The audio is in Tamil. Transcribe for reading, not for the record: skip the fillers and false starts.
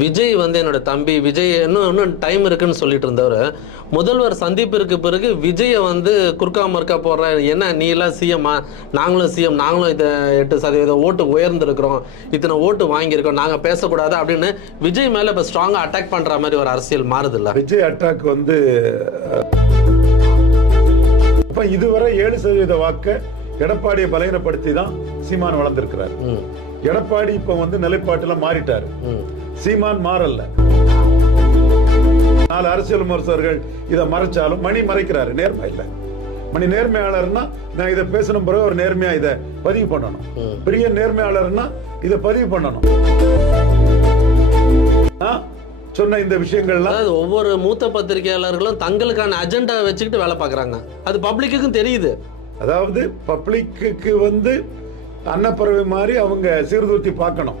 விஜய் வந்து என்னோட தம்பி விஜய் இன்னும் டைம் இருக்குன்னு சொல்லிட்டு இருந்தவர் முதல்வர் சந்திப்பிற்கு பிறகு விஜயை வந்து குறுக்கா மறுக்கா போடுற என்ன நீ எல்லாம் சிஎம்மா நாங்களும் சிஎம் நாங்களும் இதை 8% ஓட்டு உயர்ந்திருக்கிறோம் இத்தனை ஓட்டு வாங்கியிருக்கோம் நாங்கள் பேசக்கூடாது அப்படின்னு விஜய் மேலே இப்போ ஸ்ட்ராங்காக அட்டாக் பண்ணுற மாதிரி ஒரு அரசியல் மாறுது இல்லை? விஜய் அட்டாக் வந்து இப்போ இதுவரை 7% வாக்கு எடப்பாடியை பலகீனப்படுத்தி தான் சீமான் வளர்ந்திருக்கிறார். எடப்பாடி இப்போ வந்து நிலைப்பாட்டுல மாறிட்டாரு, சீமான் மாறல்ல. 4 அரசியல் விமர்சகர்கள் இதை மறைச்சாலும் மணி மறைக்கிறாரு, நேர்மை இல்லை. மணி நேர்மையாளர்னா நான் இதை பேசணும் பிறகு ஒரு நேர்மையா இதை பதிவு பண்ணணும். பெரிய நேர்மையாளர்னா இதை பதிவு பண்ணணும். சொன்ன இந்த விஷயங்கள்லாம் ஒவ்வொரு மூத்த பத்திரிகையாளர்களும் தங்களுக்கான அஜெண்டா வச்சுக்கிட்டு வேலை பார்க்குறாங்க. அது பப்ளிக்குக்கும் தெரியுது. அதாவது பப்ளிக்கு வந்து அன்னப்பறவை மாதிரி அவங்க சீர்தூக்கி பார்க்கணும்.